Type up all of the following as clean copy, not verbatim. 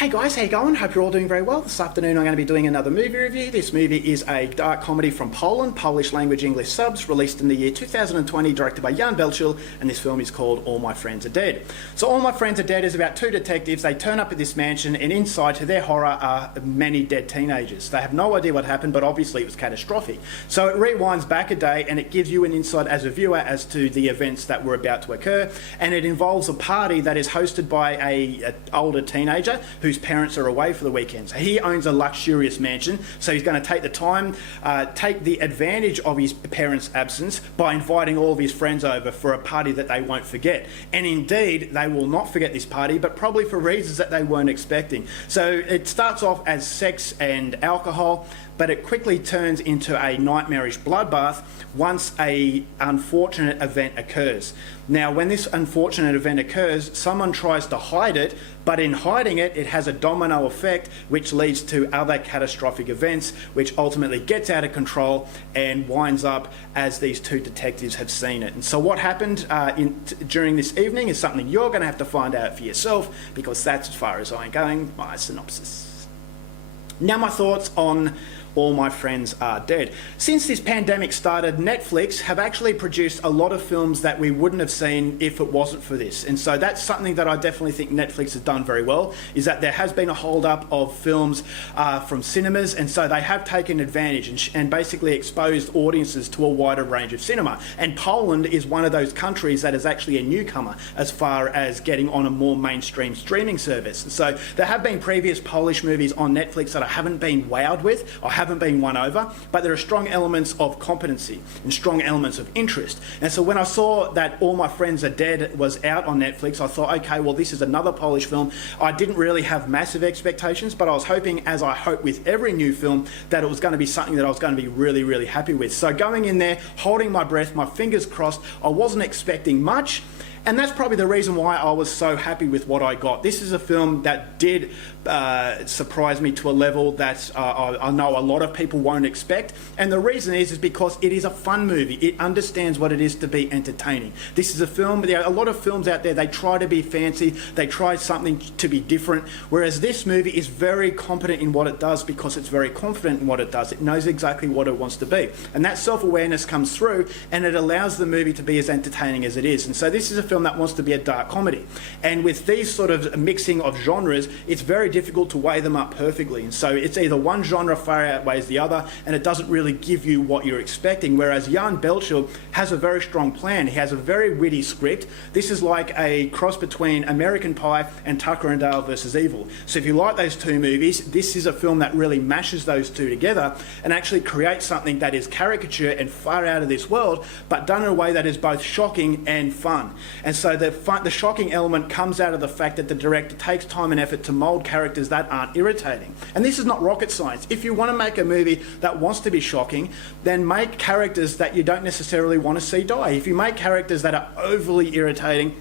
Hey guys, how you going? Hope you're all doing very well. This afternoon I'm going to be doing another movie review. This movie is a dark comedy from Poland, Polish language English subs, released in the year 2020, directed by Jan Belchil, and this film is called All My Friends Are Dead. So All My Friends Are Dead is about two detectives. They turn up at this mansion, and inside, to their horror, are many dead teenagers. They have no idea what happened, but obviously it was catastrophic. So it rewinds back a day, and it gives you an insight as a viewer as to the events that were about to occur, and it involves a party that is hosted by an older teenager whose parents are away for the weekend. So he owns a luxurious mansion, so he's going to take the time, take the advantage of his parents' absence by inviting all of his friends over for a party that they won't forget. And indeed, they will not forget this party, but probably for reasons that they weren't expecting. So it starts off as sex and alcohol, but it quickly turns into a nightmarish bloodbath once an unfortunate event occurs. Now, when this unfortunate event occurs, someone tries to hide it, but in hiding it, it has a domino effect, which leads to other catastrophic events, which ultimately gets out of control and winds up as these two detectives have seen it. And so what happened during this evening is something you're going to have to find out for yourself, because that's as far as I'm going, my synopsis. Now my thoughts on All My Friends Are Dead. Since this pandemic started, Netflix have actually produced a lot of films that we wouldn't have seen if it wasn't for this. And so that's something that I definitely think Netflix has done very well, is that there has been a hold-up of films from cinemas, and so they have taken advantage and basically exposed audiences to a wider range of cinema. And Poland is one of those countries that is actually a newcomer as far as getting on a more mainstream streaming service. And so there have been previous Polish movies on Netflix that I haven't been wowed with, or haven't been won over, but there are strong elements of competency and strong elements of interest. And so when I saw that All My Friends Are Dead was out on Netflix, I thought, okay, well, this is another Polish film. I didn't really have massive expectations, but I was hoping, as I hope with every new film, that it was going to be something that I was going to be really, really happy with. So going in there, holding my breath, my fingers crossed, I wasn't expecting much. And that's probably the reason why I was so happy with what I got. This is a film that did surprise me to a level that I know a lot of people won't expect. And the reason is because it is a fun movie. It understands what it is to be entertaining. This is a film, there are a lot of films out there, they try to be fancy, they try something to be different, whereas this movie is very competent in what it does because it's very confident in what it does. It knows exactly what it wants to be. And that self-awareness comes through, and it allows the movie to be as entertaining as it is. And so this is a film that wants to be a dark comedy. And with these sort of mixing of genres, it's very difficult to weigh them up perfectly. And so it's either one genre far outweighs the other, and it doesn't really give you what you're expecting. Whereas Jan Belchil has a very strong plan. He has a very witty script. This is like a cross between American Pie and Tucker and Dale versus Evil. So if you like those two movies, this is a film that really mashes those two together and actually creates something that is caricature and far out of this world, but done in a way that is both shocking and fun. And so the shocking element comes out of the fact that the director takes time and effort to mould characters that aren't irritating. And this is not rocket science. If you want to make a movie that wants to be shocking, then make characters that you don't necessarily want to see die. If you make characters that are overly irritating,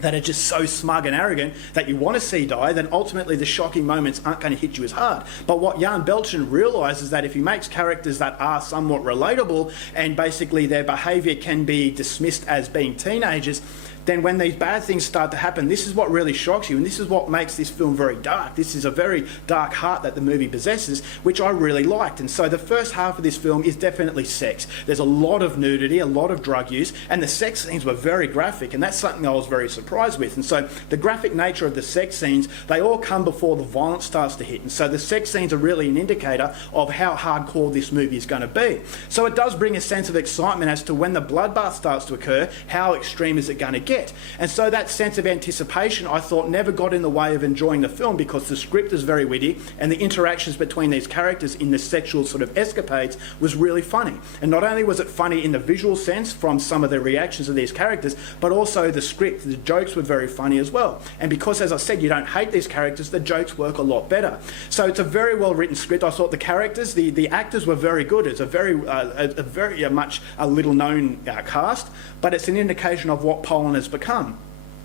that are just so smug and arrogant that you want to see die, then ultimately the shocking moments aren't going to hit you as hard. But what Jan Belchil realises is that if he makes characters that are somewhat relatable and basically their behaviour can be dismissed as being teenagers, then when these bad things start to happen, this is what really shocks you, and this is what makes this film very dark. This is a very dark heart that the movie possesses, which I really liked. And so the first half of this film is definitely sex. There's a lot of nudity, a lot of drug use, and the sex scenes were very graphic, and that's something I was very surprised with. And so the graphic nature of the sex scenes, they all come before the violence starts to hit. And so the sex scenes are really an indicator of how hardcore this movie is going to be. So it does bring a sense of excitement as to when the bloodbath starts to occur, how extreme is it going to get. And so that sense of anticipation, I thought, never got in the way of enjoying the film, because the script is very witty and the interactions between these characters in the sexual sort of escapades was really funny. And not only was it funny in the visual sense from some of the reactions of these characters, but also the script, the jokes were very funny as well. And because, as I said, you don't hate these characters, the jokes work a lot better. So it's a very well written script. I thought the characters, the actors were very good. It's a very much a little known cast, but it's an indication of what Poland has become,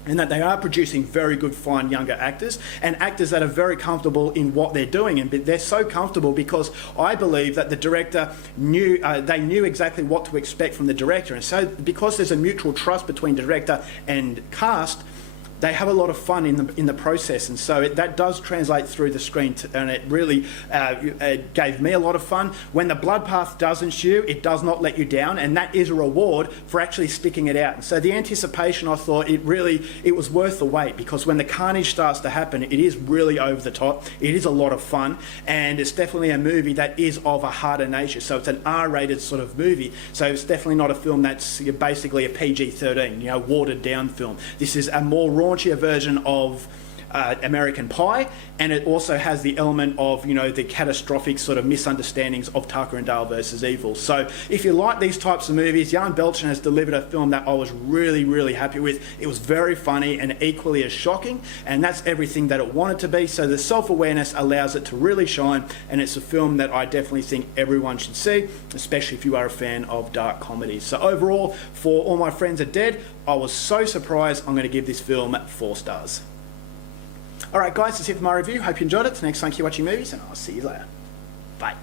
and that they are producing very good, fine younger actors, and actors that are very comfortable in what they're doing. And they're so comfortable because I believe that the director knew, they knew exactly what to expect from the director. And so because there's a mutual trust between director and cast, they have a lot of fun in the process, and so that does translate through the screen, and it really it gave me a lot of fun. When the bloodbath does ensue, it does not let you down, and that is a reward for actually sticking it out. And so the anticipation, I thought it was worth the wait, because when the carnage starts to happen, it is really over the top. It is a lot of fun, and it's definitely a movie that is of a harder nature. So it's an R-rated sort of movie. So it's definitely not a film that's basically a PG-13, watered down film. This is a more raunchier version of American Pie, and it also has the element of the catastrophic sort of misunderstandings of Tucker and Dale versus Evil. So if you like these types of movies, Jan Belchen has delivered a film that I was really happy with. It was very funny and equally as shocking, and that's everything that it wanted to be. So the self-awareness allows it to really shine, and it's a film that I definitely think everyone should see, especially if you are a fan of dark comedies. So overall, for All My Friends Are Dead, I was so surprised. I'm going to give this film 4 stars. Alright guys, that's it for my review. Hope you enjoyed it. Next, thank you for watching movies, and I'll see you later. Bye.